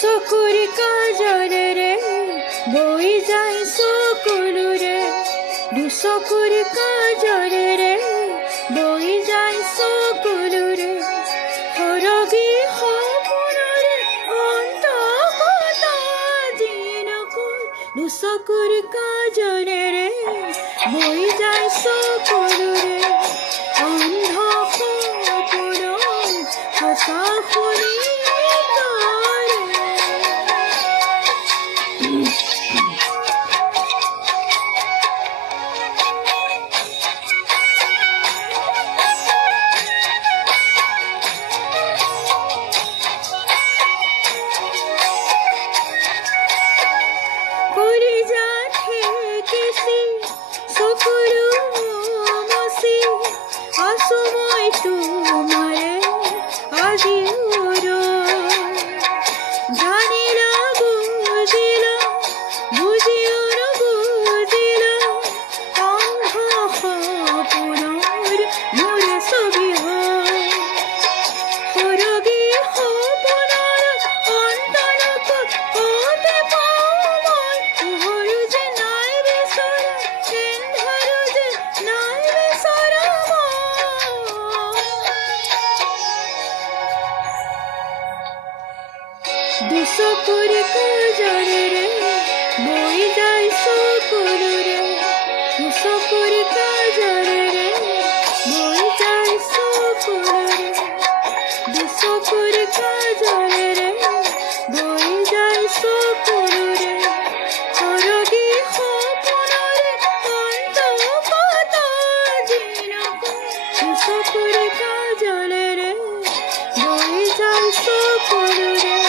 চকুৰ কাজলেৰে বৈ যায় চকুলোৰে, দুচকুৰ কাজলেৰে বৈ যায় চকুলোৰে, সৰগী সপোনৰে অন্তঃকথা জিনকৈ, দুচকুৰ কাজলেৰে বৈ যায় চকুলোৰে, অন্ধ সপোনৰ কথা শুনি দুচকুৰ কাজলেৰে বৈ যায় চকুলোৰে, দুচকুৰ কাজলেৰে বৈ যায় চকুলোৰে, দুচকুৰ কাজলেৰে বৈ যায় চকুলোৰে, সৰগী সপোনৰে অন্তঃকথা জিনকৈ, দুচকুৰ কাজলেৰে বৈ যায় চকুলোৰে।